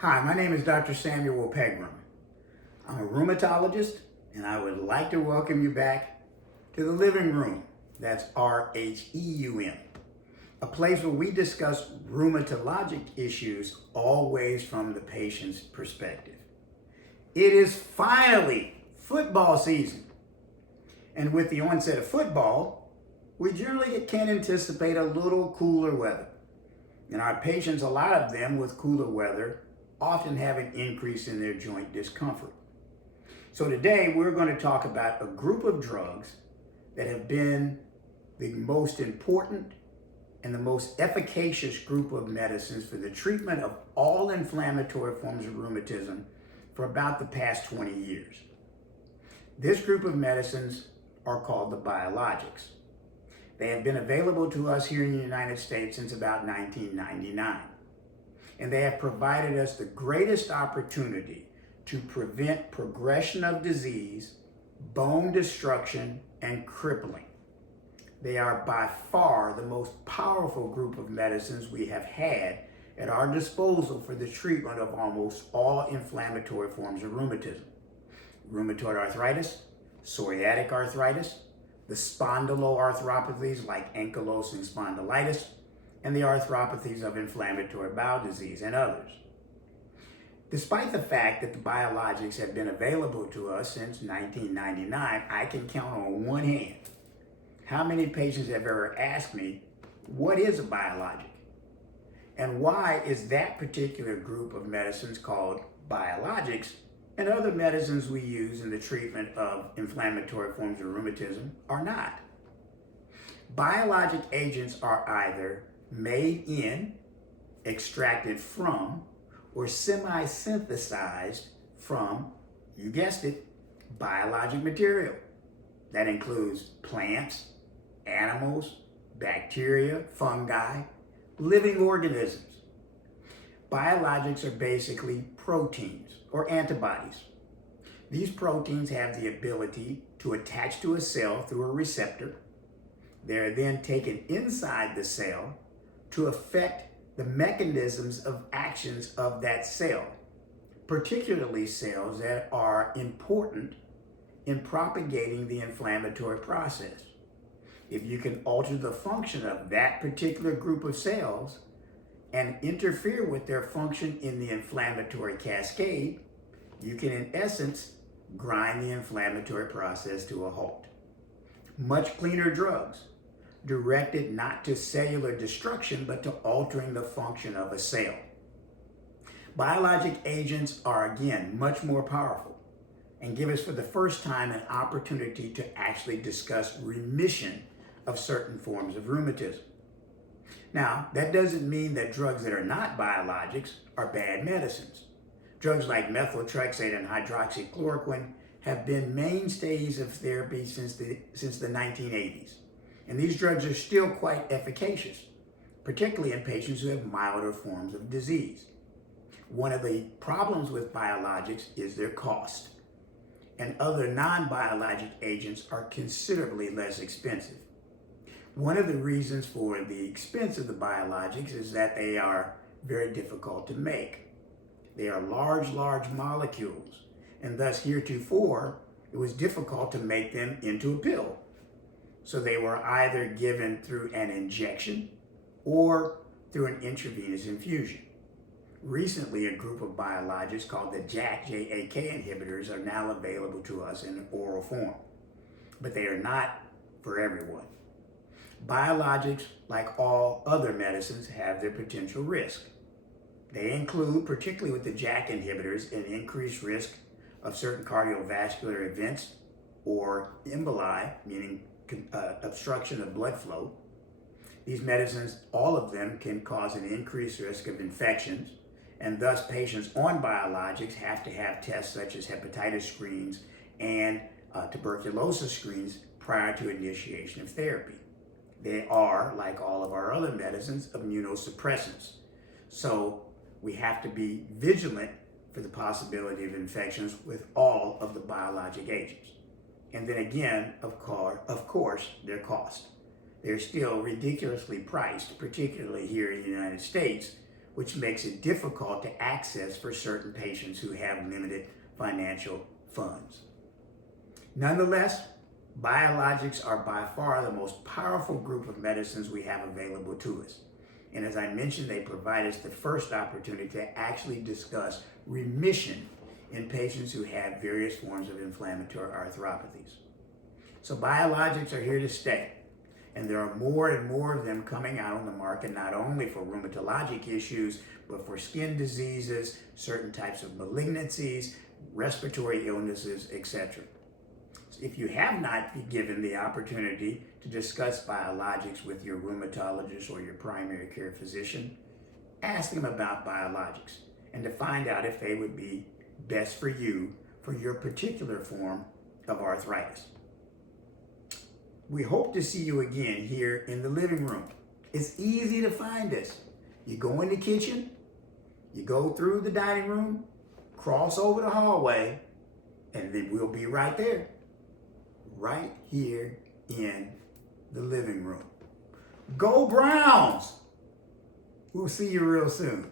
Hi, my name is Dr. Samuel Pegram. I'm a rheumatologist, and I would like to welcome you back to the living room. That's RHEUM, a place where we discuss rheumatologic issues always from the patient's perspective. It is finally football season, and with the onset of football, we generally can anticipate a little cooler weather. And our patients, a lot of them with cooler weather, often have an increase in their joint discomfort. So today we're going to talk about a group of drugs that have been the most important and the most efficacious group of medicines for the treatment of all inflammatory forms of rheumatism for about the past 20 years. This group of medicines are called the biologics. They have been available to us here in the United States since about 1999. And they have provided us the greatest opportunity to prevent progression of disease, bone destruction, and crippling. They are by far the most powerful group of medicines we have had at our disposal for the treatment of almost all inflammatory forms of rheumatism. Rheumatoid arthritis, psoriatic arthritis, the spondyloarthropathies like ankylosing spondylitis, and the arthropathies of inflammatory bowel disease, and others. Despite the fact that the biologics have been available to us since 1999, I can count on one hand how many patients have ever asked me, what is a biologic? And why is that particular group of medicines called biologics, and other medicines we use in the treatment of inflammatory forms of rheumatism are not? Biologic agents are either made in, extracted from, or semi-synthesized from, you guessed it, biologic material. That includes plants, animals, bacteria, fungi, living organisms. Biologics are basically proteins or antibodies. These proteins have the ability to attach to a cell through a receptor. They're then taken inside the cell to affect the mechanisms of actions of that cell, particularly cells that are important in propagating the inflammatory process. If you can alter the function of that particular group of cells and interfere with their function in the inflammatory cascade, you can, in essence, grind the inflammatory process to a halt. Much cleaner drugs, directed not to cellular destruction, but to altering the function of a cell. Biologic agents are, again, much more powerful and give us for the first time an opportunity to actually discuss remission of certain forms of rheumatism. Now, that doesn't mean that drugs that are not biologics are bad medicines. Drugs like methotrexate and hydroxychloroquine have been mainstays of therapy since the 1980s. And these drugs are still quite efficacious, particularly in patients who have milder forms of disease. One of the problems with biologics is their cost, and other non-biologic agents are considerably less expensive. One of the reasons for the expense of the biologics is that they are very difficult to make. They are large molecules, and thus heretofore it was difficult to make them into a pill. So they were either given through an injection or through an intravenous infusion. Recently, a group of biologics called the JAK inhibitors are now available to us in an oral form, but they are not for everyone. Biologics, like all other medicines, have their potential risk. They include, particularly with the JAK inhibitors, an increased risk of certain cardiovascular events or emboli, meaning obstruction of blood flow. These medicines, all of them, can cause an increased risk of infections, and thus patients on biologics have to have tests such as hepatitis screens and tuberculosis screens prior to initiation of therapy. They are, like all of our other medicines, immunosuppressants. So we have to be vigilant for the possibility of infections with all of the biologic agents. And then again, of course, their cost. They're still ridiculously priced, particularly here in the United States, which makes it difficult to access for certain patients who have limited financial funds. Nonetheless, biologics are by far the most powerful group of medicines we have available to us. And as I mentioned, they provide us the first opportunity to actually discuss remission in patients who have various forms of inflammatory arthropathies. So biologics are here to stay. And there are more and more of them coming out on the market, not only for rheumatologic issues, but for skin diseases, certain types of malignancies, respiratory illnesses, etc. If you have not been given the opportunity to discuss biologics with your rheumatologist or your primary care physician, ask them about biologics and to find out if they would be best for you for your particular form of arthritis. We hope to see you again here in the living room. It's easy to find us. You go in the kitchen, you go through the dining room, cross over the hallway, and then we'll be right there. Right here in the living room. Go Browns! We'll see you real soon.